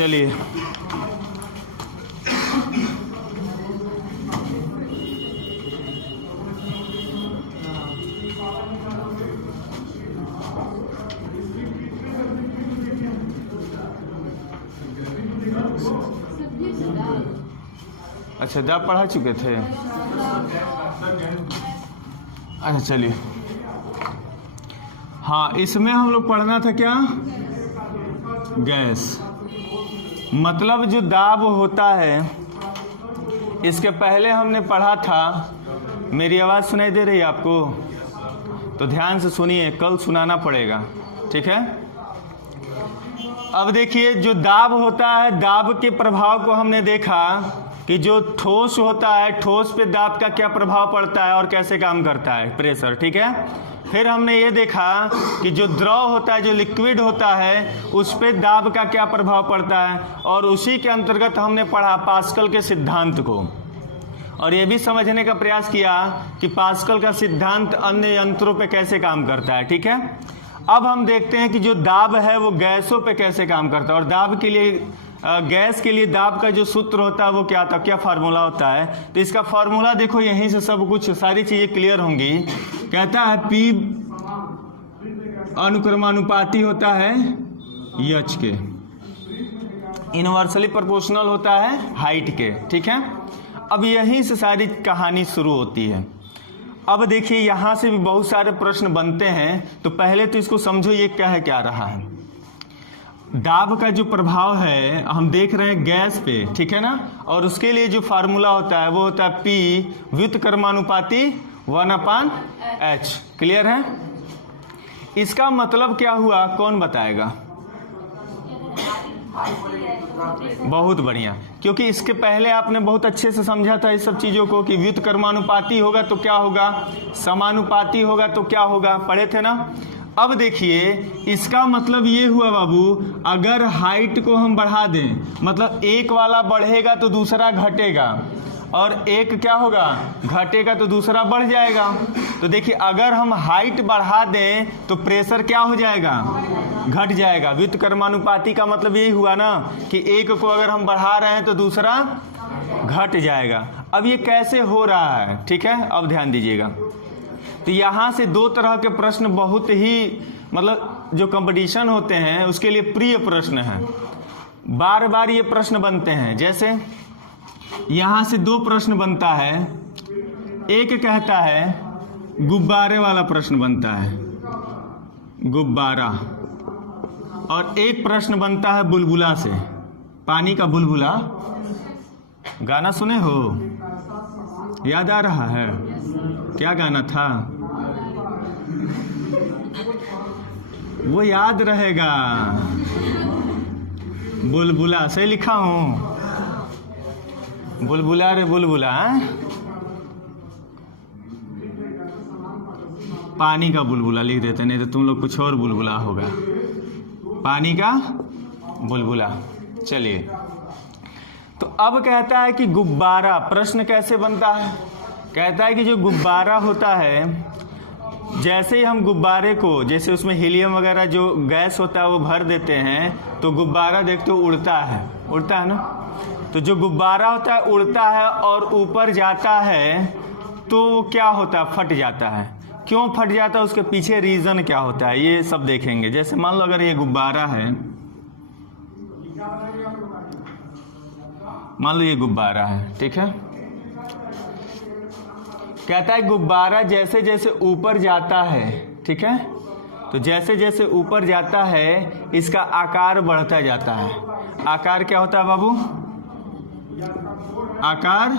चलिए अच्छा दाब पढ़ा चुके थे। अच्छा चलिए, हाँ इसमें हम लोग पढ़ना था क्या, गैस। मतलब जो दाब होता है, इसके पहले हमने पढ़ा था, मेरी आवाज़ सुनाई दे रही है आपको? तो ध्यान से सुनिए, कल सुनाना पड़ेगा, ठीक है। अब देखिए जो दाब होता है, दाब के प्रभाव को हमने देखा कि जो ठोस होता है, ठोस पे दाब का क्या प्रभाव पड़ता है और कैसे काम करता है, प्रेशर, ठीक है। फिर हमने ये देखा कि जो द्रव होता है, जो लिक्विड होता है, उस पे दाब का क्या प्रभाव पड़ता है, और उसी के अंतर्गत हमने पढ़ा पास्कल के सिद्धांत को, और ये भी समझने का प्रयास किया कि पास्कल का सिद्धांत अन्य यंत्रों पे कैसे काम करता है, ठीक है। अब हम देखते हैं कि जो दाब है वो गैसों पे कैसे काम करता है, और दाब के लिए, गैस के लिए दाब का जो सूत्र होता है वो क्या था, क्या फार्मूला होता है। तो इसका फार्मूला देखो, यहीं से सब कुछ सारी चीज़ें क्लियर होंगी। कहता है P अनुक्रमानुपाती होता है H के, इनवर्सली प्रोपोर्शनल होता है हाइट के, ठीक है। अब यहीं से सारी कहानी शुरू होती है। अब देखिए यहाँ से भी बहुत सारे प्रश्न बनते हैं, तो पहले तो इसको समझो ये क्या रहा है। दाब का जो प्रभाव है हम देख रहे हैं गैस पे, ठीक है ना, और उसके लिए जो फार्मूला होता है वो होता है P व्युत्क्रमानुपाती 1/H। क्लियर है? इसका मतलब क्या हुआ, कौन बताएगा? बहुत बढ़िया, क्योंकि इसके पहले आपने बहुत अच्छे से समझा था इस सब चीज़ों को कि व्युत्क्रमानुपाती होगा तो क्या होगा, समानुपाती होगा तो क्या होगा, पढ़े थे ना। अब देखिए इसका मतलब ये हुआ बाबू, अगर हाइट को हम बढ़ा दें, मतलब एक वाला बढ़ेगा तो दूसरा घटेगा, और एक क्या होगा, घटेगा तो दूसरा बढ़ जाएगा। तो देखिए अगर हम हाइट बढ़ा दें तो प्रेशर क्या हो जाएगा, घट जाएगा। व्युत्क्रमानुपाती का मतलब यही हुआ ना कि एक को अगर हम बढ़ा रहे हैं तो दूसरा घट जाएगा। अब ये कैसे हो रहा है, ठीक है, अब ध्यान दीजिएगा। तो यहाँ से दो तरह के प्रश्न बहुत ही, मतलब जो कंपटीशन होते हैं उसके लिए प्रिय प्रश्न हैं, बार बार ये प्रश्न बनते हैं। जैसे यहाँ से दो प्रश्न बनता है, एक कहता है गुब्बारे वाला प्रश्न बनता है, गुब्बारा, और एक प्रश्न बनता है बुलबुला से, पानी का बुलबुला। गाना सुने हो, याद आ रहा है? क्या गाना था वो, याद रहेगा, बुलबुला से लिखा हूं, बुलबुला रे बुलबुला, पानी का बुलबुला लिख देते, नहीं तो तुम लोग कुछ और बुलबुला होगा, पानी का बुलबुला। चलिए, तो अब कहता है कि गुब्बारा, प्रश्न कैसे बनता है, कहता है कि जो गुब्बारा होता है, जैसे ही हम गुब्बारे को, जैसे उसमें हीलियम वगैरह जो गैस होता है वो भर देते हैं, तो गुब्बारा देखते हो उड़ता है, उड़ता है ना। तो जो गुब्बारा होता है उड़ता है और ऊपर जाता है, तो क्या होता है, फट जाता है। क्यों फट जाता है, उसके पीछे रीज़न क्या होता है, ये सब देखेंगे। जैसे मान लो अगर ये गुब्बारा है, मान लो ये गुब्बारा है, ठीक है, कहता है गुब्बारा जैसे जैसे ऊपर जाता है, ठीक है, तो जैसे जैसे ऊपर जाता है इसका आकार बढ़ता जाता है। आकार क्या होता है बाबू, आकार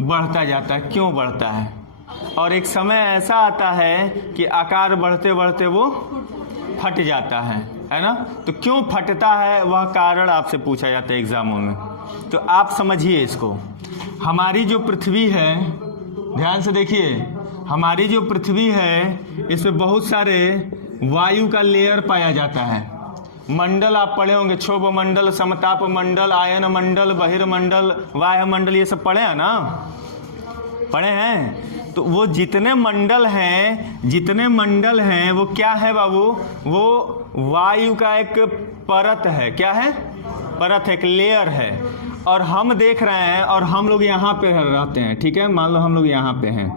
बढ़ता जाता है। क्यों बढ़ता है, और एक समय ऐसा आता है कि आकार बढ़ते बढ़ते वो फट जाता है ना। तो क्यों फटता है वह कारण आपसे पूछा जाता है एग्जामों में, तो आप समझिए इसको। हमारी जो पृथ्वी है, ध्यान से देखिए, हमारी जो पृथ्वी है इसमें बहुत सारे वायु का लेयर पाया जाता है। मंडल आप पढ़े होंगे, क्षोभ मंडल, समताप मंडल, आयन मंडल, बहिर्मंडल, वायुमंडल, ये सब पढ़े हैं ना, पढ़े हैं। तो वो जितने मंडल हैं, जितने मंडल हैं वो क्या है बाबू, वो वायु का एक परत है, क्या है? परत है, एक लेयर है, और हम देख रहे हैं और हम लोग यहाँ पे रहते हैं, ठीक है। मान लो हम लोग यहाँ पे हैं,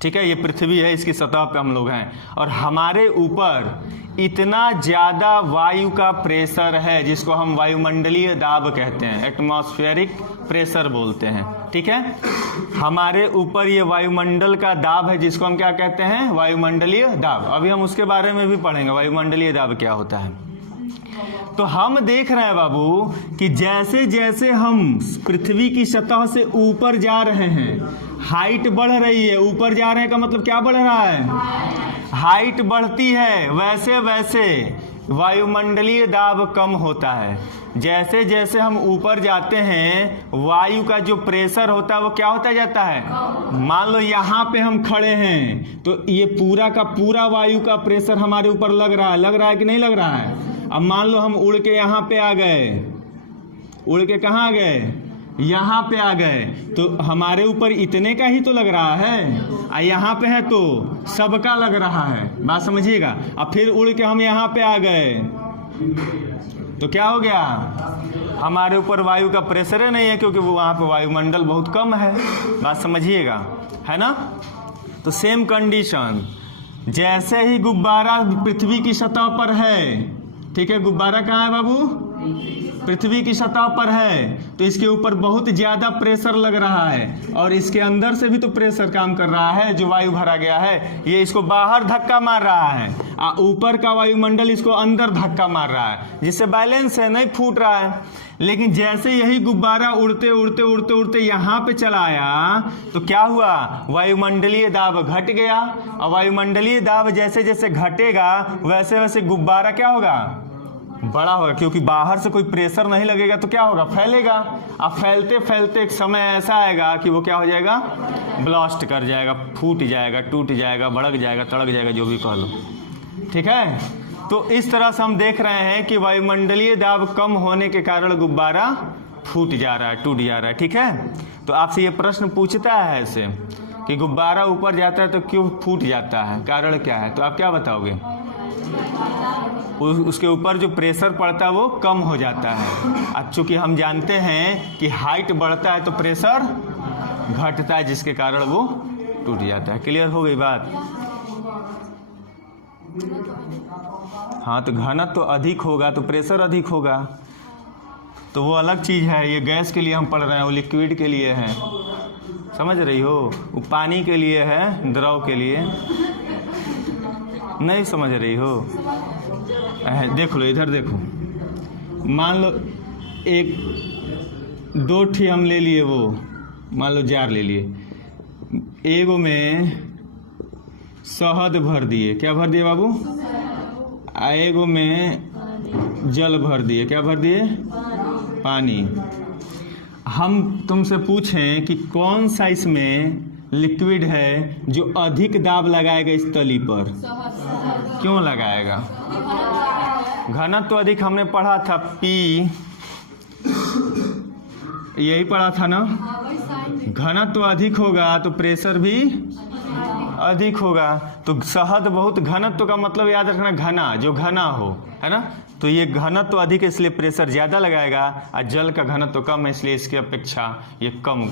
ठीक है, ये पृथ्वी है, इसकी सतह पे हम लोग हैं, और हमारे ऊपर इतना ज़्यादा वायु का प्रेशर है जिसको हम वायुमंडलीय दाब कहते हैं, एटमॉस्फेरिक प्रेशर बोलते हैं, ठीक है। हमारे ऊपर ये वायुमंडल का दाब है जिसको हम क्या कहते हैं? वायुमंडलीय दाब। अभी हम उसके बारे में भी पढ़ेंगे, वायुमंडलीय दाब क्या होता है। तो हम देख रहे हैं बाबू कि जैसे जैसे हम पृथ्वी की सतह से ऊपर जा रहे हैं, हाइट बढ़ रही है, ऊपर जा रहे हैं का मतलब क्या बढ़ रहा है? हाइट बढ़ती है, वैसे वैसे वायुमंडलीय दाब कम होता है। जैसे जैसे हम ऊपर जाते हैं वायु का जो प्रेशर होता है वो क्या होता जाता है? मान लो यहाँ पे हम खड़े हैं तो ये पूरा का पूरा वायु का प्रेशर हमारे ऊपर लग रहा है कि नहीं लग रहा है? अब मान लो हम उड़ के यहाँ पे आ गए, उड़ के कहाँ आ गए? यहाँ पे आ गए, तो हमारे ऊपर इतने का ही तो लग रहा है, और यहाँ पे है तो सबका लग रहा है, बात समझिएगा। अब फिर उड़ के हम यहाँ पे आ गए तो क्या हो गया? हमारे ऊपर वायु का प्रेशर ही नहीं है, क्योंकि वो वहाँ पे वायुमंडल बहुत कम है, बात समझिएगा, है ना। तो सेम कंडीशन, जैसे ही गुब्बारा पृथ्वी की सतह पर है, ठीक है, गुब्बारा कहाँ है बाबू? पृथ्वी की सतह पर है, तो इसके ऊपर बहुत ज्यादा प्रेशर लग रहा है, और इसके अंदर से भी तो प्रेशर काम कर रहा है, जो वायु भरा गया है ये इसको बाहर धक्का मार रहा है, ऊपर का वायुमंडल इसको अंदर धक्का मार रहा है, जिससे बैलेंस है, नहीं फूट रहा है। लेकिन जैसे यही गुब्बारा उड़ते उड़ते उड़ते उड़ते यहाँ पे चला आया तो क्या हुआ? वायुमंडलीय दाब घट गया, और वायुमंडलीय दाब जैसे जैसे घटेगा वैसे वैसे गुब्बारा क्या होगा? बड़ा होगा, क्योंकि बाहर से कोई प्रेशर नहीं लगेगा तो क्या होगा? फैलेगा। अब फैलते फैलते एक समय ऐसा आएगा कि वो क्या हो जाएगा? ब्लास्ट कर जाएगा, फूट जाएगा, टूट जाएगा, भड़क जाएगा, तड़क जाएगा, जो भी कह लो, ठीक है। तो इस तरह से हम देख रहे हैं कि वायुमंडलीय दाब कम होने के कारण गुब्बारा फूट जा रहा है, टूट जा रहा है, ठीक है। तो आपसे ये प्रश्न पूछता है ऐसे कि गुब्बारा ऊपर जाता है तो क्यों फूट जाता है, कारण क्या है? तो आप क्या बताओगे? उसके ऊपर जो प्रेशर पड़ता है वो कम हो जाता है। अब चूंकि हम जानते हैं कि हाइट बढ़ता है तो प्रेशर घटता है, जिसके कारण वो टूट जाता है। क्लियर हो गई बात? हाँ, तो घनत्व तो अधिक होगा तो प्रेशर अधिक होगा, तो वो अलग चीज़ है। ये गैस के लिए हम पढ़ रहे हैं, वो लिक्विड के लिए है, समझ रही हो? वो पानी के लिए है, द्रव के लिए नहीं, समझ रही हो? देख लो, इधर देखो, मान लो एक दो ठी हम ले लिए, वो मान लो जार ले लिए, एगो में शहद भर दिए, क्या भर दिए बाबू? एगो में जल भर दिए, क्या भर दिए? पानी। हम तुमसे पूछें कि कौन सा इसमें लिक्विड है जो अधिक दाब लगाएगा इस तली पर? क्यों लगाएगा? घनत्व तो अधिक हमने पढ़ा था, पी, यही पढ़ा था ना। घनत्व तो अधिक होगा तो प्रेशर भी अधिक होगा। तो शहद बहुत, घनत्व का मतलब याद रखना घना, जो घना हो, है ना। तो ये घनत्व तो अधिक है इसलिए प्रेशर ज़्यादा लगाएगा, और जल का घनत्व तो कम है इसलिए इसकी अपेक्षा ये कम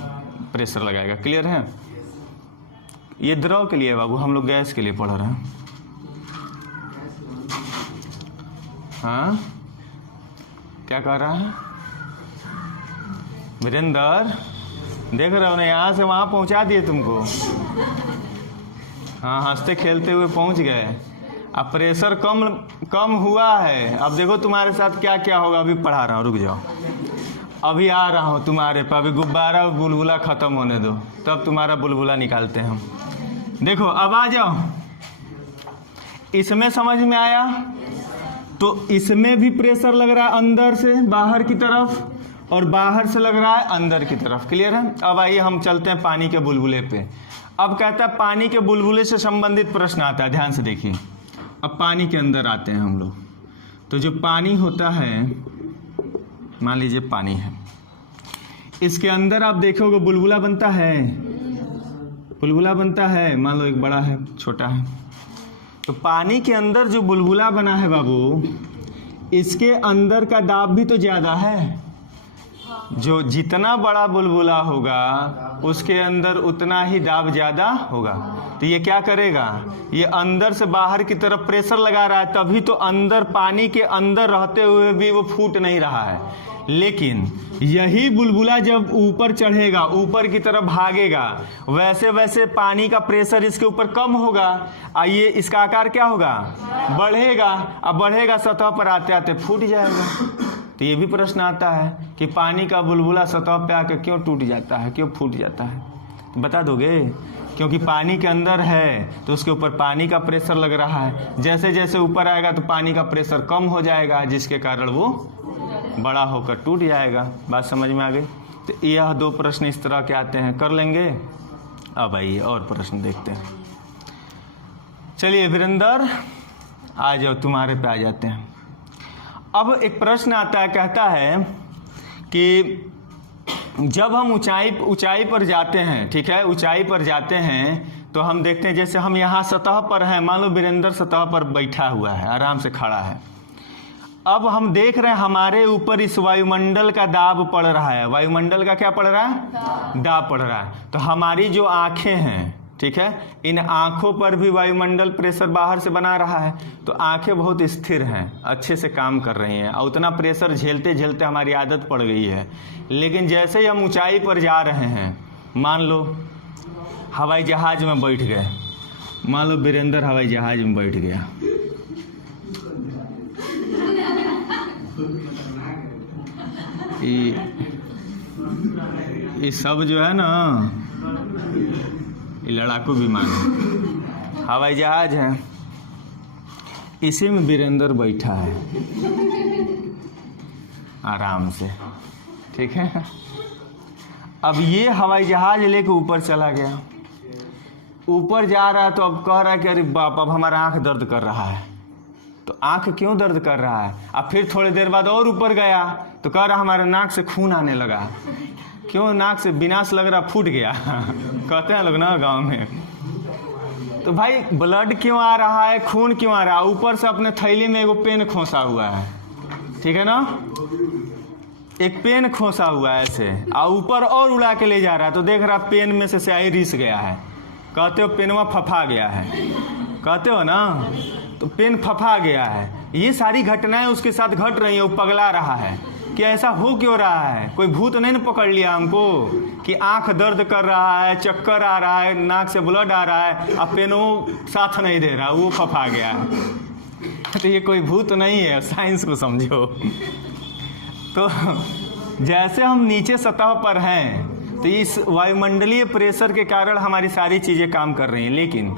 प्रेशर लगाएगा। क्लियर है? ये द्रव के लिए बाबू, हम लोग गैस के लिए पढ़ रहे हैं। हाँ, क्या कह रहा है वीरेंद्र? देख रहे हो ना, यहाँ से वहाँ पहुँचा दिए तुमको। हाँ, हंसते खेलते हुए पहुँच गए। अब प्रेशर कम हुआ है। अब देखो तुम्हारे साथ क्या क्या होगा, अभी पढ़ा रहा हूँ, रुक जाओ, अभी आ रहा हूँ तुम्हारे पर। अभी गुब्बारा बुलबुला ख़त्म होने दो, तब तुम्हारा बुलबुला निकालते हैं हम। देखो, अब आ जाओ, इसमें समझ में आया? तो इसमें भी प्रेशर लग रहा है अंदर से बाहर की तरफ, और बाहर से लग रहा है अंदर की तरफ। क्लियर है? अब आइए हम चलते हैं पानी के बुलबुले पे। अब कहता है पानी के बुलबुले से संबंधित प्रश्न आता है, ध्यान से देखिए। अब पानी के अंदर आते हैं हम लोग। तो जो पानी होता है, मान लीजिए पानी है, इसके अंदर आप देखोगे बुलबुला बनता है, बुलबुला बनता है। मान लो एक बड़ा है, छोटा है, तो पानी के अंदर जो बुलबुला बना है बाबू, इसके अंदर का दाब भी तो ज़्यादा है। जो जितना बड़ा बुलबुला होगा उसके अंदर उतना ही दाब ज़्यादा होगा। तो ये क्या करेगा, ये अंदर से बाहर की तरफ प्रेशर लगा रहा है, तभी तो अंदर पानी के अंदर रहते हुए भी वो फूट नहीं रहा है। लेकिन यही बुलबुला जब ऊपर चढ़ेगा, ऊपर की तरफ भागेगा, वैसे वैसे पानी का प्रेशर इसके ऊपर कम होगा, आइए इसका आकार क्या होगा, बढ़ेगा। अब बढ़ेगा, सतह पर आते आते फूट जाएगा। तो ये भी प्रश्न आता है कि पानी का बुलबुला सतह पे आकर क्यों टूट जाता है, क्यों फूट जाता है? तो बता दोगे? क्योंकि पानी के अंदर है तो उसके ऊपर पानी का प्रेशर लग रहा है। जैसे जैसे ऊपर आएगा तो पानी का प्रेशर कम हो जाएगा, जिसके कारण वो बड़ा होकर टूट जाएगा। बात समझ में आ गई? तो यह 2 प्रश्न इस तरह के आते हैं, कर लेंगे। अब आइए और प्रश्न देखते हैं। चलिए वीरेंद्र, आ जाओ, तुम्हारे पे आ जाते हैं। अब एक प्रश्न आता है, कहता है कि जब हम ऊंचाई पर जाते हैं, ठीक है, ऊंचाई पर जाते हैं तो हम देखते हैं, जैसे हम यहाँ सतह पर हैं, मान लो वीरेंद्र सतह पर बैठा हुआ है, आराम से खड़ा है। अब हम देख रहे हैं हमारे ऊपर इस वायुमंडल का दाब पड़ रहा है। वायुमंडल का क्या पड़ रहा है? दाब पड़ रहा है। तो हमारी जो आँखें हैं, ठीक है, इन आँखों पर भी वायुमंडल प्रेशर बाहर से बना रहा है। तो आँखें बहुत स्थिर हैं, अच्छे से काम कर रही हैं, और उतना प्रेशर झेलते झेलते हमारी आदत पड़ गई है। लेकिन जैसे ही हम ऊंचाई पर जा रहे हैं, मान लो हवाई जहाज़ में बैठ गए, मान लो वीरेंद्र हवाई जहाज़ में बैठ गया, ये सब जो है ना, ये लड़ाकू विमान है, हवाई जहाज है, इसी में वीरेंद्र बैठा है आराम से, ठीक है। अब ये हवाई जहाज लेके ऊपर चला गया, ऊपर जा रहा है, तो अब कह रहा है कि अरे बाप, अब हमारा आँख दर्द कर रहा है। तो आँख क्यों दर्द कर रहा है? अब फिर थोड़ी देर बाद और ऊपर गया तो कह रहा हमारे नाक से खून आने लगा। क्यों? नाक से विनाश लग रहा, फूट गया कहते हैं लोग ना गांव में। तो भाई ब्लड क्यों आ रहा है, खून क्यों आ रहा है? ऊपर से अपने थैली में एगो पेन खोसा हुआ है, ठीक है ना, एक पेन खोसा हुआ है ऐसे, और ऊपर और उड़ा के ले जा रहा है। तो देख रहा पेन में से स्याही रिस गया है, कहते हो पेनवा फफा गया है, कहते हो ना, तो पेन फफा गया है। ये सारी घटनाएं उसके साथ घट रही है, वो पगला रहा है कि ऐसा हो क्यों रहा है, कोई भूत नहीं न पकड़ लिया हमको कि आंख दर्द कर रहा है, चक्कर आ रहा है, नाक से ब्लड आ रहा है, अब पेनो साथ नहीं दे रहा, वो फफा गया है। तो ये कोई भूत नहीं है, साइंस को समझो। तो जैसे हम नीचे सतह पर हैं तो इस वायुमंडलीय प्रेशर के कारण हमारी सारी चीज़ें काम कर रही हैं। लेकिन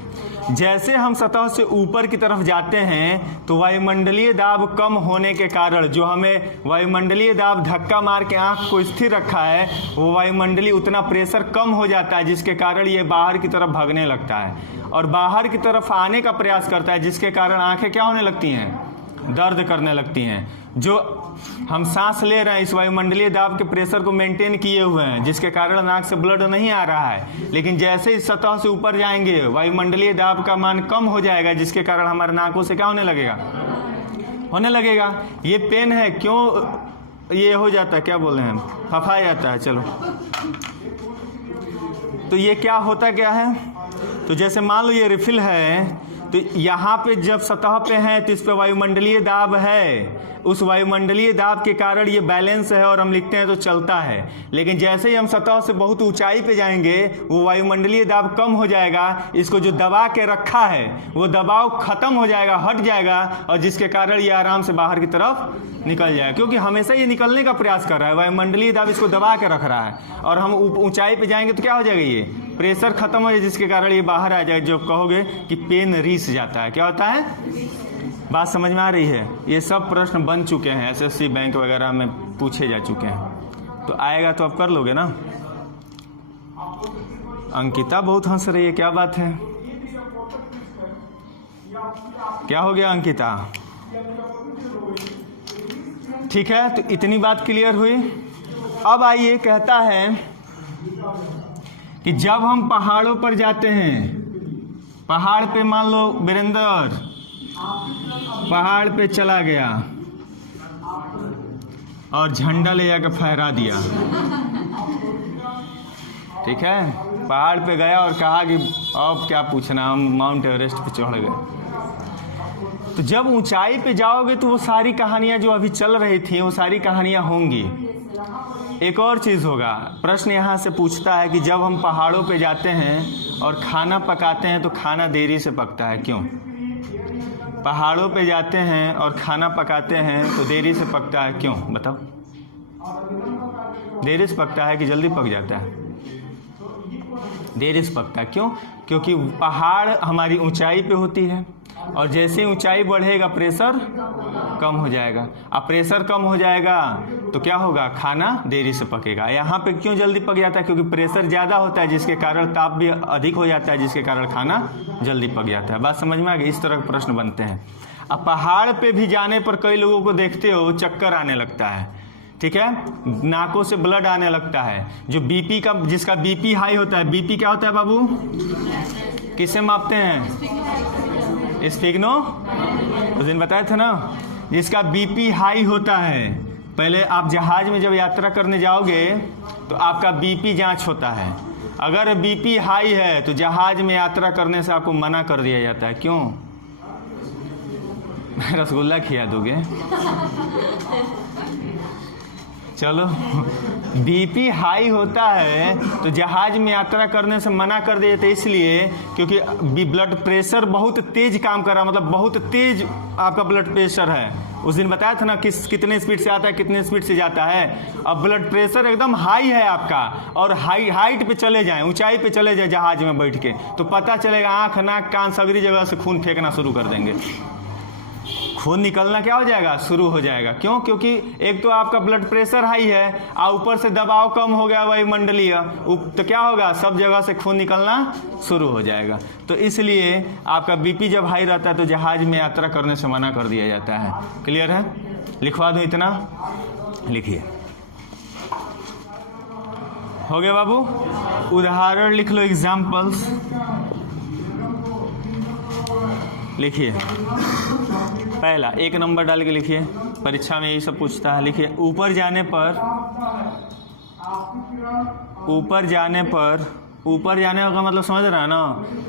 जैसे हम सतह से ऊपर की तरफ जाते हैं तो वायुमंडलीय दाब कम होने के कारण, जो हमें वायुमंडलीय दाब धक्का मार के आँख को स्थिर रखा है, वो वायुमंडलीय उतना प्रेशर कम हो जाता है, जिसके कारण ये बाहर की तरफ भागने लगता है और बाहर की तरफ आने का प्रयास करता है, जिसके कारण आँखें क्या होने लगती हैं, दर्द करने लगती हैं। जो हम सांस ले रहे हैं इस वायुमंडलीय दाब के प्रेशर को मेंटेन किए हुए हैं, जिसके कारण नाक से ब्लड नहीं आ रहा है। लेकिन जैसे इस सतह से ऊपर जाएंगे वायुमंडलीय दाब का मान कम हो जाएगा, जिसके कारण हमारे नाकों से क्या होने लगेगा, ये पेन है, क्यों ये हो जाता है, क्या बोल रहे हैं, फफा जाता है। चलो, तो ये क्या होता क्या है, तो जैसे मान लो ये रिफिल है, तो यहाँ पे जब सतह पे है तो इस पे वायुमंडलीय दाब है, उस वायुमंडलीय दाब के कारण ये बैलेंस है और हम लिखते हैं तो चलता है। लेकिन जैसे ही हम सतह से बहुत ऊंचाई पे जाएंगे वो वायुमंडलीय दाब कम हो जाएगा, इसको जो दबा के रखा है वो दबाव खत्म हो जाएगा, हट जाएगा, और जिसके कारण ये आराम से बाहर की तरफ निकल जाएगा, क्योंकि हमेशा ये निकलने का प्रयास कर रहा है, वायुमंडलीय दाब इसको दबा के रख रहा है। और हम ऊंचाई पे जाएंगे तो क्या हो जाएगा, ये प्रेशर खत्म हो जाए, जिसके कारण ये बाहर आ जाए। जो कहोगे कि पेन रिस जाता है, क्या होता है, बात समझ में आ रही है? ये सब प्रश्न बन चुके हैं, एसएससी बैंक वगैरह में पूछे जा चुके हैं, तो आएगा तो आप कर लोगे ना। अंकिता बहुत हंस रही है, क्या बात है, क्या हो गया अंकिता? ठीक है, तो इतनी बात क्लियर हुई। अब आइए, कहता है कि जब हम पहाड़ों पर जाते हैं पहाड़ पे मान लो वीरेंद्र पहाड़ पे चला गया और झंडा ले जाकर फहरा दिया, ठीक है। पहाड़ पे गया और कहा कि अब क्या पूछना, हम माउंट एवरेस्ट पे चढ़ गए। तो जब ऊंचाई पे जाओगे तो वो सारी कहानियां जो अभी चल रही थी वो सारी कहानियां होंगी। एक और चीज़ होगा, प्रश्न यहाँ से पूछता है कि जब हम पहाड़ों पे जाते हैं और खाना पकाते हैं तो खाना देरी से पकता है, क्यों? पहाड़ों पे जाते हैं और खाना पकाते हैं तो देरी से पकता है, क्यों? बताओ। देरी से पकता है कि जल्दी पक जाता है? देरी से पकता है, क्यों? क्योंकि पहाड़ हमारी ऊंचाई पे होती है और जैसे ऊंचाई बढ़ेगा प्रेशर कम हो जाएगा। अब प्रेशर कम हो जाएगा तो क्या होगा? खाना देरी से पकेगा। यहाँ पे क्यों जल्दी पक जाता है? क्योंकि प्रेशर ज़्यादा होता है जिसके कारण ताप भी अधिक हो जाता है जिसके कारण खाना जल्दी पक जाता है। बात समझ में आ गई? इस तरह के प्रश्न बनते हैं। अब पहाड़ पे भी जाने पर कई लोगों को देखते हो चक्कर आने लगता है, ठीक है, नाकों से ब्लड आने लगता है। जो बीपी का, जिसका बीपी हाई होता है, बीपी क्या होता है बाबू? किससे मापते हैं? स्पिग्नो, उस दिन बताया था ना। जिसका बीपी हाई होता है, पहले आप जहाज में जब यात्रा करने जाओगे तो आपका बीपी जांच होता है। अगर बीपी हाई है तो जहाज में यात्रा करने से आपको मना कर दिया जाता है। क्यों? रसगुल्ला खिला दोगे? चलो, बीपी हाई होता है तो जहाज में यात्रा करने से मना कर दिए थे, इसलिए क्योंकि ब्लड प्रेशर बहुत तेज काम कर रहा है, मतलब बहुत तेज आपका ब्लड प्रेशर है। उस दिन बताया था ना कितने स्पीड से आता है, कितने स्पीड से जाता है। अब ब्लड प्रेशर एकदम हाई है आपका और हाइट पे चले जाएं, ऊंचाई पे चले जाए जहाज में बैठ के, तो पता चलेगा आँख नाक कान सगरी जगह से खून फेंकना शुरू कर देंगे। खून निकलना क्या हो जाएगा? शुरू हो जाएगा। क्यों? क्योंकि एक तो आपका ब्लड प्रेशर हाई है और ऊपर से दबाव कम हो गया वायुमंडलीय, तो क्या होगा? सब जगह से खून निकलना शुरू हो जाएगा। तो इसलिए आपका बीपी जब हाई रहता है तो जहाज में यात्रा करने से मना कर दिया जाता है। क्लियर है? लिखवा दो इतना, लिखिए। हो गया बाबू? उदाहरण लिख लो, एग्जाम्पल्स लिखिए। पहला 1 नंबर डाल के लिखिए, परीक्षा में यही सब पूछता है। लिखिए, ऊपर जाने पर का मतलब समझ रहा है ना?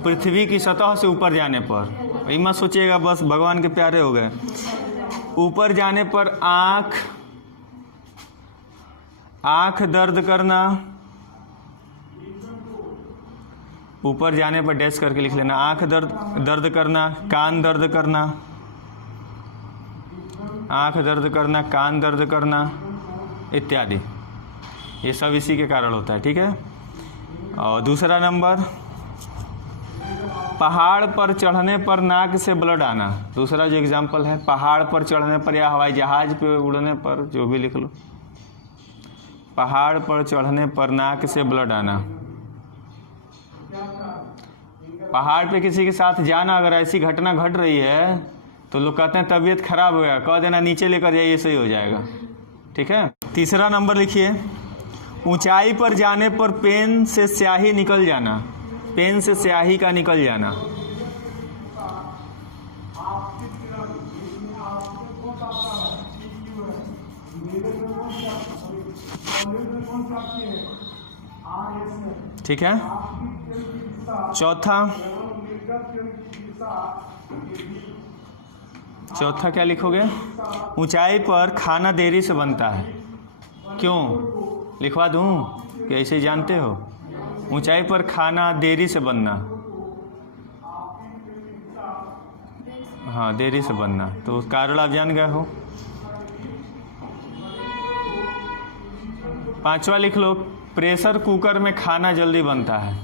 पृथ्वी की सतह से ऊपर जाने पर, यही मत सोचिएगा बस भगवान के प्यारे हो गए। ऊपर जाने पर आँख दर्द करना, ऊपर जाने पर डैश करके लिख लेना। आँख दर्द करना, कान दर्द करना, आँख दर्द करना, कान दर्द करना इत्यादि, ये सब इसी के कारण होता है, ठीक है। और दूसरा नंबर, पहाड़ पर चढ़ने पर नाक से ब्लड आना। दूसरा जो एग्जाम्पल है, पहाड़ पर चढ़ने पर या हवाई जहाज पे उड़ने पर, जो भी लिख लो, पहाड़ पर चढ़ने पर नाक से ब्लड आना। पहाड़ पे किसी के साथ जाना, अगर ऐसी घटना घट रही है तो लोग कहते हैं तबीयत खराब हो गया, कह देना नीचे लेकर जाइए, सही हो जाएगा, ठीक है। तीसरा नंबर लिखिए, ऊंचाई पर जाने पर पेन से स्याही निकल जाना, पेन से स्याही का निकल जाना। ठीक है। चौथा क्या लिखोगे? ऊंचाई पर खाना देरी से बनता है। क्यों? लिखवा दूं कि ऐसे ही जानते हो? ऊंचाई पर खाना देरी से बनना, हाँ देरी से बनना, तो कारण आप जान गए हो। पांचवा लिख लो, प्रेशर कुकर में खाना जल्दी बनता है।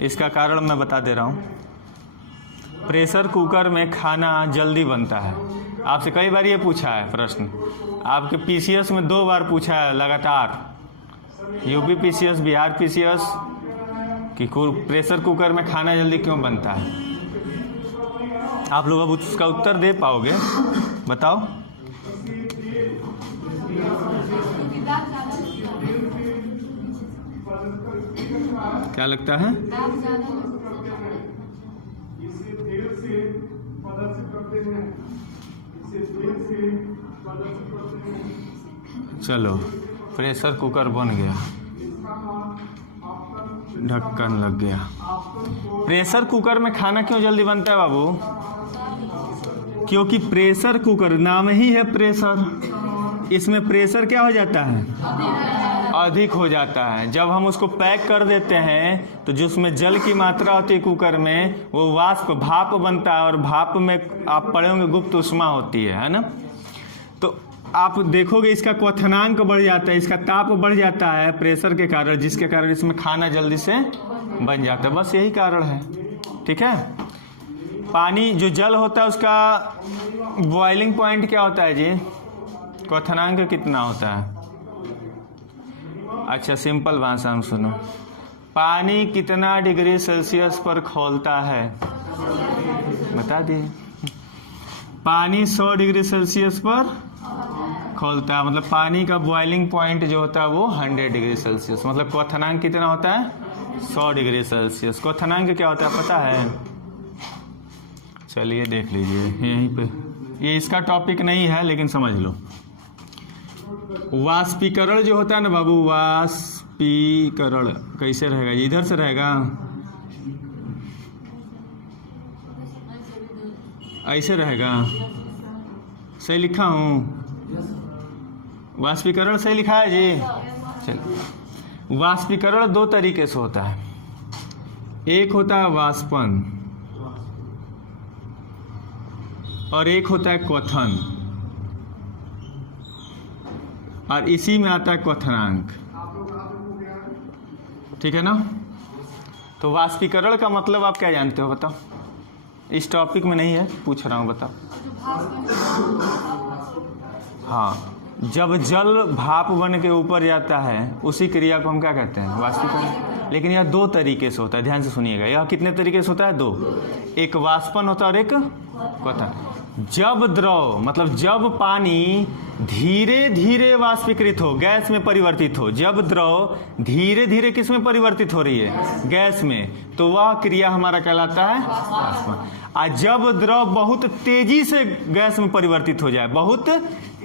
इसका कारण मैं बता दे रहा हूँ। प्रेशर कुकर में खाना जल्दी बनता है। आपसे कई बार ये पूछा है प्रश्न, आपके पीसीएस में 2 बार पूछा है लगातार, यूपी पीसीएस, बिहार पीसीएस, कि प्रेशर कुकर में खाना जल्दी क्यों बनता है। आप लोग अब उसका उत्तर दे पाओगे? बताओ। क्या लगता है? से प्रदर्शित करते हैं, इसे तेल से प्रदर्शित करते हैं। चलो, प्रेशर कुकर बन गया, ढक्कन लग गया। प्रेशर कुकर में खाना क्यों जल्दी बनता है बाबू? क्योंकि प्रेशर कुकर नाम ही है प्रेशर, इसमें प्रेशर क्या हो जाता है? अधिक हो जाता है। जब हम उसको पैक कर देते हैं तो जो उसमें जल की मात्रा होती है कुकर में, वो वाष्प भाप बनता है, और भाप में आप पढ़े होंगे गुप्त उष्मा होती है ना। तो आप देखोगे इसका क्वथनांक बढ़ जाता है, इसका ताप बढ़ जाता है प्रेशर के कारण, जिसके कारण इसमें खाना जल्दी से बन जाता है। बस यही कारण है, ठीक है। पानी जो जल होता है उसका बॉइलिंग पॉइंट क्या होता है जी? क्वथनांक कितना होता है? अच्छा, सिंपल भाषा में सुनो, पानी कितना डिग्री सेल्सियस पर खौलता है? बता दिए। पानी 100 डिग्री सेल्सियस पर खौलता है, मतलब पानी का बॉइलिंग पॉइंट जो होता है वो 100 डिग्री सेल्सियस, मतलब क्वथनांक कितना होता है? 100 डिग्री सेल्सियस। क्वथनांक क्या होता है पता है? चलिए देख लीजिए यहीं पे, ये इसका टॉपिक नहीं है लेकिन समझ लो। वाष्पीकरण जो होता है ना बाबू, वाष्पीकरण कैसे रहेगा? इधर से रहेगा, ऐसे रहेगा। सही लिखा हूँ? वाष्पीकरण सही लिखा है जी? चलिए, वाष्पीकरण 2 तरीके से होता है। एक होता है वाष्पन और एक होता है क्वथन, और इसी में आता है क्वथनांक, ठीक है ना। तो वाष्पीकरण का मतलब आप क्या जानते हो बताओ? इस टॉपिक में नहीं है, पूछ रहा हूँ, बताओ। हाँ, जब जल भाप बन के ऊपर जाता है उसी क्रिया को हम क्या कहते हैं? वाष्पीकरण। लेकिन यह 2 तरीके से होता है, ध्यान से सुनिएगा। यह कितने तरीके से होता है? 2। एक वाष्पन होता है और एक क्वथन। जब द्रव मतलब जब पानी धीरे धीरे वाष्पीकृत हो, गैस में परिवर्तित हो, जब द्रव धीरे धीरे किस में परिवर्तित हो रही है? गैस में, तो वह क्रिया हमारा कहलाता है वाष्पन। और जब द्रव बहुत तेजी से गैस में परिवर्तित हो जाए, बहुत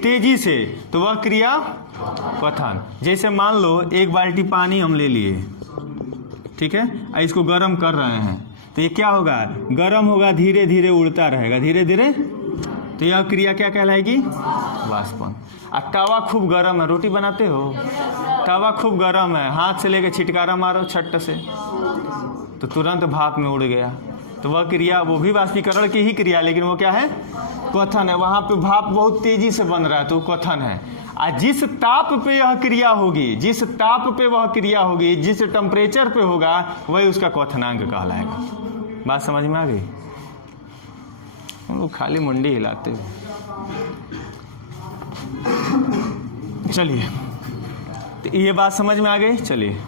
तेजी से, तो वह क्रिया क्वथन। जैसे मान लो 1 बाल्टी पानी हम ले लिए, ठीक है, इसको गर्म कर रहे हैं, तो ये क्या होगा? गर्म होगा, धीरे धीरे उड़ता रहेगा, धीरे धीरे, तो यह क्रिया क्या कहलाएगी? वाष्पन। और तवा खूब गर्म है, रोटी बनाते हो, तवा खूब गर्म है, हाथ से लेके छिटकारा मारो छट से, तो तुरंत भाप में उड़ गया, तो वह क्रिया, वो भी वाष्पीकरण की ही क्रिया, लेकिन वो क्या है? क्वथन है। वहां पे भाप बहुत तेजी से बन रहा है तो क्वथन है। और जिस ताप पे यह क्रिया होगी, जिस ताप पे वह क्रिया होगी, जिस टेम्परेचर पे होगा, वही उसका क्वथनांक कहलाएगा। बात समझ में आ गई? हम लोग खाली मुंडी हिलाते हो। चलिए, तो ये बात समझ में आ गई। चलिए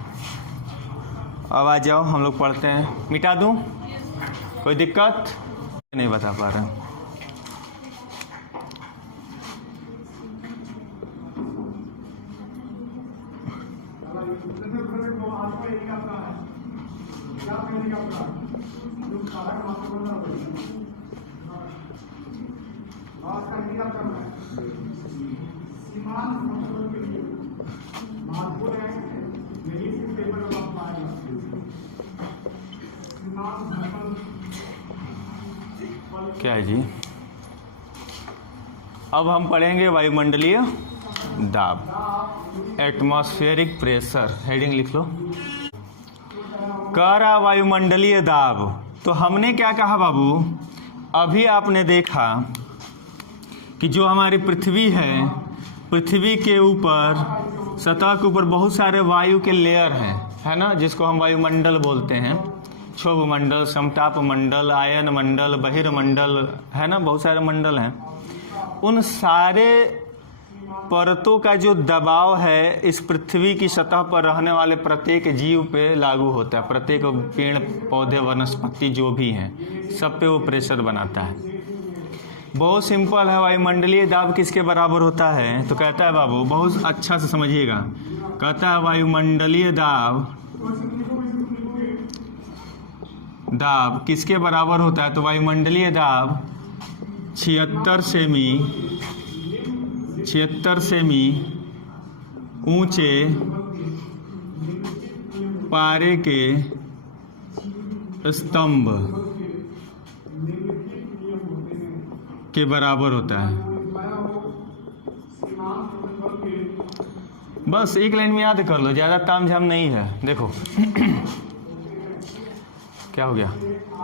अब आ जाओ, हम लोग पढ़ते हैं। मिटा दूं? कोई दिक्कत नहीं? बता पा रहे हैं? क्या है जी? अब हम पढ़ेंगे वायुमंडलीय दाब, एटमॉस्फेरिक प्रेशर। हेडिंग लिख लो। कह रहा वायुमंडलीय दाब। तो हमने क्या कहा बाबू? अभी आपने देखा कि जो हमारी पृथ्वी है, पृथ्वी के ऊपर, सतह के ऊपर बहुत सारे वायु के लेयर हैं, है ना, जिसको हम वायुमंडल बोलते हैं। क्षोभ मंडल, समताप मंडल, आयन मंडल, बहिर्मंडल, है ना, बहुत सारे मंडल हैं। उन सारे परतों का जो दबाव है इस पृथ्वी की सतह पर रहने वाले प्रत्येक जीव पे लागू होता है। प्रत्येक पेड़ पौधे वनस्पति जो भी हैं, सब पे वो प्रेशर बनाता है। बहुत सिंपल है। वायुमंडलीय दाब किसके बराबर होता है? तो कहता है बाबू, बहुत अच्छा से समझिएगा, कहता है वायुमंडलीय दाब दाब किसके बराबर होता है? तो वायुमंडलीय दाब 76 सेमी ऊंचे पारे के स्तंभ के बराबर होता है। बस एक लाइन में याद कर लो, ज़्यादा तामझाम नहीं है। देखो क्या हो गया,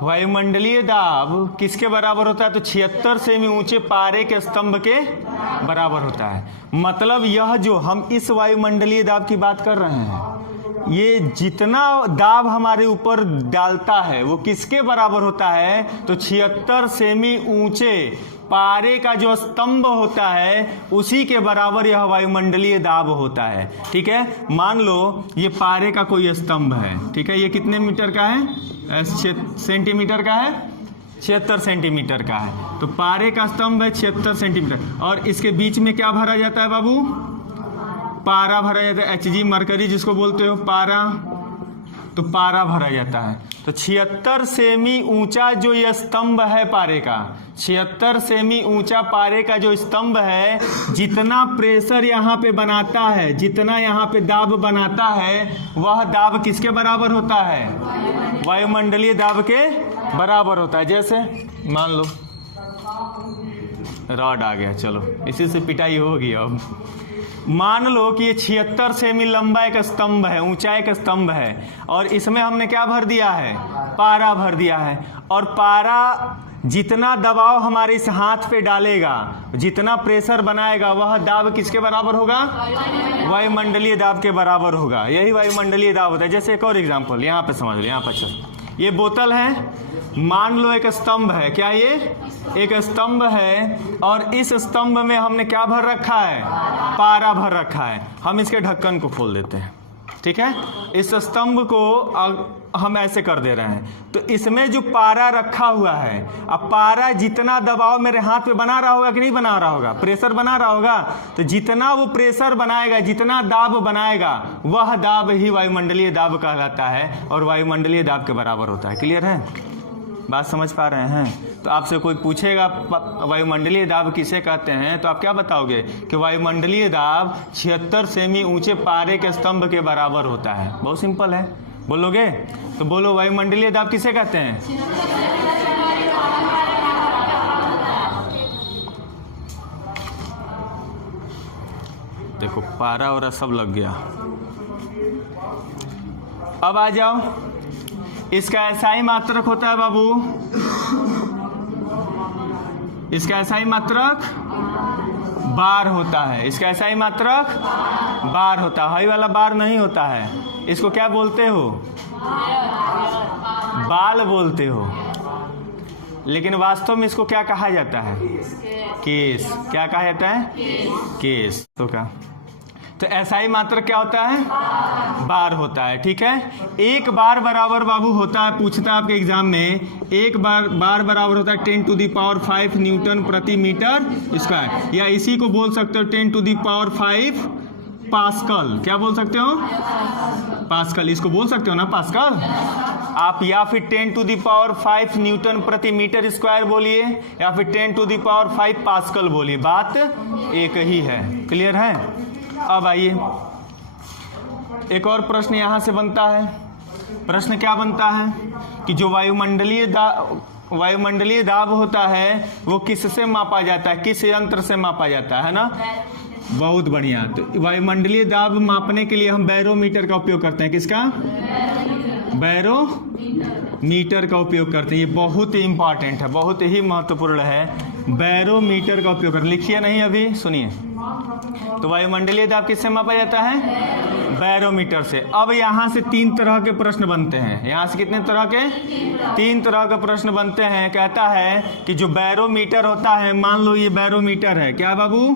वायुमंडलीय दाब किसके बराबर होता है? तो 76 सेमी ऊंचे पारे के स्तंभ के बराबर होता है। मतलब यह जो हम इस वायुमंडलीय दाब की बात कर रहे हैं, ये जितना दाब हमारे ऊपर डालता है वो किसके बराबर होता है? तो 76 सेमी ऊंचे पारे का जो स्तंभ होता है उसी के बराबर यह वायुमंडलीय दाब होता है। ठीक है, मान लो ये पारे का कोई स्तंभ है। ठीक है, ये कितने मीटर का है? सेंटीमीटर का है, 76 सेंटीमीटर का है। तो पारे का स्तंभ है 76 सेंटीमीटर, और इसके बीच में क्या भरा जाता है बाबू? पारा भरा जाता है, Hg मरकरी जिसको बोलते हो पारा। तो पारा भरा जाता है। तो 76 सेमी ऊंचा जो ये स्तंभ है पारे का, 76 सेमी ऊंचा पारे का जो स्तंभ है, जितना प्रेशर यहाँ पे बनाता है, जितना यहाँ पे दाब बनाता है, वह दाब किसके बराबर होता है? वायुमंडलीय दाब के बराबर होता है। जैसे मान लो रॉड आ गया, चलो इसी से पिटाई होगी। अब मान लो कि ये 76 सेमी लंबा एक स्तंभ है, ऊंचा एक स्तंभ है, और इसमें हमने क्या भर दिया है? पारा भर दिया है। और पारा जितना दबाव हमारे इस हाथ पे डालेगा, जितना प्रेशर बनाएगा, वह दाब किसके बराबर होगा? वायुमंडलीय दाब के बराबर होगा। यही वायुमंडलीय दाब होता है। जैसे एक और एग्जांपल यहाँ पे समझ लो, यहाँ पर अच्छा, ये बोतल है, मान लो एक स्तंभ है। क्या ये एक स्तंभ है, और इस स्तंभ में हमने क्या भर रखा है? पारा भर रखा है। हम इसके ढक्कन को खोल देते हैं। ठीक है, इस स्तंभ को हम ऐसे कर दे रहे हैं, तो इसमें जो पारा रखा हुआ है, अब पारा जितना दबाव मेरे हाथ पे बना रहा होगा कि नहीं बना रहा होगा? प्रेशर बना रहा होगा। तो जितना वो प्रेशर बनाएगा, जितना दाब बनाएगा, वह दाब ही वायुमंडलीय दाब कहलाता है, और वायुमंडलीय दाब के बराबर होता है। क्लियर है? बात समझ पा रहे हैं? तो आपसे कोई पूछेगा वायुमंडलीय दाब किसे कहते हैं, तो आप क्या बताओगे? कि वायुमंडलीय दाब 76 सेमी ऊंचे पारे के स्तंभ के बराबर होता है। बहुत सिंपल है, बोलोगे? तो बोलो, वायुमंडलीय दाब किसे कहते हैं? देखो पारा और सब लग गया। अब आ जाओ, इसका SI मात्रक होता है बाबू, इसका SI मात्रक बार होता है। इसका SI मात्रक बार होता है, हाई वाला बार नहीं होता है। इसको क्या बोलते हो? बाल बोलते हो, लेकिन वास्तव में इसको क्या कहा जाता है? केस। क्या कहा जाता है? केस। तो क्या, तो SI मात्रक क्या होता है? बार होता है। ठीक है, एक बार बराबर बाबू होता है, पूछता है आपके एग्जाम में, एक बार बराबर होता है 10⁵ न्यूटन प्रति मीटर स्क्वायर, या इसी को बोल सकते हो 10⁵ पास्कल। क्या बोल सकते हो? पास्कल। इसको बोल सकते हो ना पास्कल आप, या फिर 10⁵ न्यूटन प्रति मीटर स्क्वायर बोलिए, या फिर 10⁵ पास्कल बोलिए, बात एक ही है। क्लियर है? अब आइए, एक और प्रश्न यहां से बनता है। प्रश्न क्या बनता है कि जो वायुमंडलीय दाब होता है वो किससे मापा जाता है? किस यंत्र से मापा जाता है ना? बहुत बढ़िया। तो वायुमंडलीय दाब मापने के लिए हम बैरोमीटर का उपयोग करते हैं। किसका? बैरोमीटर का उपयोग करते हैं। ये बहुत ही इंपॉर्टेंट है, बहुत ही महत्वपूर्ण है। बैरोमीटर का उपयोग कर, लिखिए नहीं अभी, सुनिए। तो वायुमंडलीय दाब किससे मापा जाता है? बैरोमीटर से। अब यहाँ से 3 तरह के प्रश्न बनते हैं। यहाँ से कितने तरह के? 3 तरह के प्रश्न बनते हैं। कहता है कि जो बैरोमीटर होता है, मान लो ये बैरोमीटर है। क्या बाबू?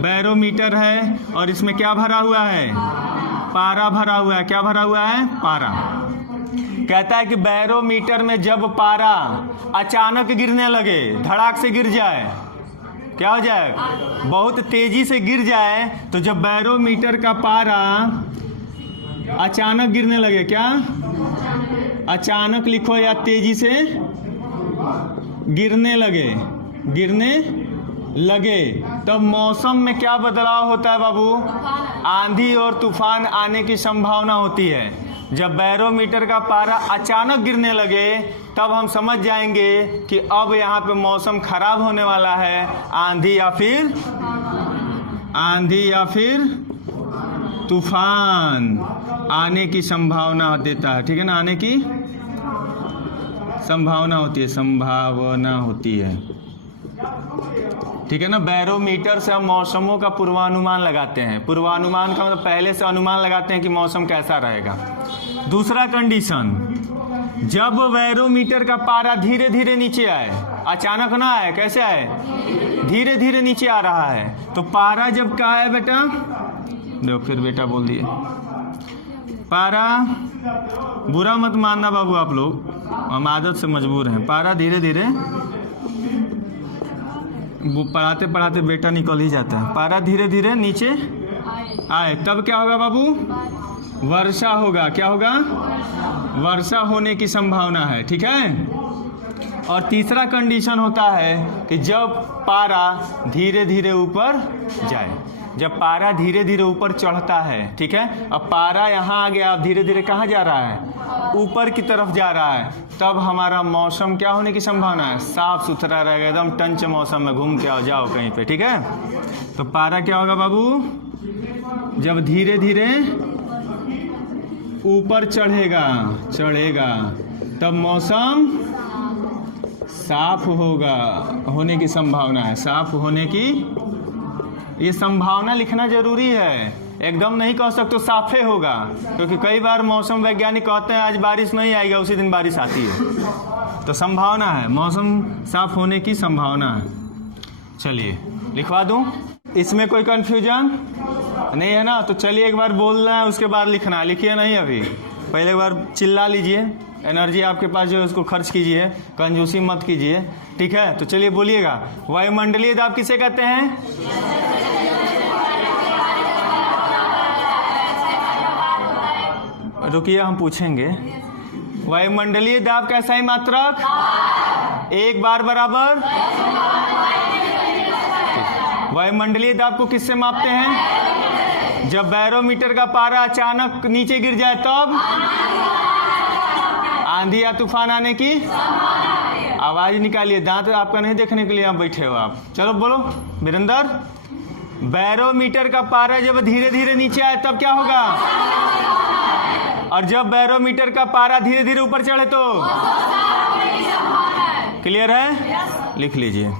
बैरोमीटर है, और इसमें क्या भरा हुआ है? पारा भरा हुआ है। क्या भरा हुआ है? पारा। कहता है कि बैरोमीटर में जब पारा अचानक गिरने लगे, धड़ाक से गिर जाए, क्या हो जाए? बहुत तेजी से गिर जाए, तो जब बैरोमीटर का पारा अचानक गिरने लगे, क्या अचानक लिखो या तेजी से गिरने लगे तब मौसम में क्या बदलाव होता है बाबू? आंधी और तूफान आने की संभावना होती है। जब बैरोमीटर का पारा अचानक गिरने लगे तब हम समझ जाएंगे कि अब यहाँ पे मौसम खराब होने वाला है। आंधी या फिर तूफान आने की संभावना देता है। ठीक है ना, आने की संभावना होती है। ठीक है ना। बैरोमीटर से हम मौसमों का पूर्वानुमान लगाते हैं। पूर्वानुमान का मतलब पहले से अनुमान लगाते हैं कि मौसम कैसा रहेगा। दूसरा कंडीशन, जब बैरोमीटर का पारा धीरे धीरे नीचे आए, अचानक ना आए, कैसे आए? धीरे धीरे नीचे आ रहा है। तो पारा जब क्या है बेटा? देखो फिर बेटा बोल दिए। पारा, बुरा मत मानना बाबू आप लोग, हम आदत से मजबूर हैं। पारा धीरे धीरे पढ़ाते पढ़ाते बेटा निकल ही जाता है। पारा धीरे धीरे नीचे आए तब क्या होगा बाबू? वर्षा होगा। क्या होगा? वर्षा होने की संभावना है। ठीक है। और तीसरा कंडीशन होता है कि जब पारा धीरे धीरे ऊपर जाए, जब पारा धीरे धीरे ऊपर चढ़ता है। ठीक है। अब पारा यहाँ आ गया, अब धीरे धीरे कहाँ जा रहा है? ऊपर की तरफ जा रहा है। तब हमारा मौसम क्या होने की संभावना है? साफ सुथरा रहेगा, एकदम टंच मौसम में घूम के आओ जाओ कहीं पे। ठीक है। तो पारा क्या होगा बाबू? जब धीरे धीरे ऊपर चढ़ेगा तब मौसम साफ होने की संभावना है। साफ होने की ये संभावना लिखना जरूरी है। एकदम नहीं कह सकते साफे होगा, क्योंकि कई बार मौसम वैज्ञानिक कहते हैं आज बारिश नहीं आएगा, उसी दिन बारिश आती है। तो संभावना है, मौसम साफ होने की संभावना है। चलिए लिखवा दूं? इसमें कोई कंफ्यूजन नहीं है ना? तो चलिए एक बार बोलना है, उसके बाद लिखना है। लिखिए नहीं अभी, पहले एक बार चिल्ला लीजिए। एनर्जी आपके पास जो है उसको खर्च कीजिए, कंजूसी मत कीजिए। ठीक है। तो चलिए बोलिएगा, वायुमंडलीय दाब किसे कहते हैं? रुकिए हम पूछेंगे। वायुमंडलीय दाब कैसा है मात्रक? एक बार बराबर। वायुमंडलीय दाब को किससे मापते हैं? जब बैरोमीटर का पारा अचानक नीचे गिर जाए तब आंधी या तूफान आने की आवाज निकालिए। दांत आपका नहीं देखने के लिए आप बैठे हो आप। चलो बोलो वीरेंद्र। बैरोमीटर का पारा जब धीरे धीरे नीचे आए तब क्या होगा? और जब बैरोमीटर का पारा धीरे धीरे ऊपर चढ़े तो? क्लियर है? लिख लीजिए।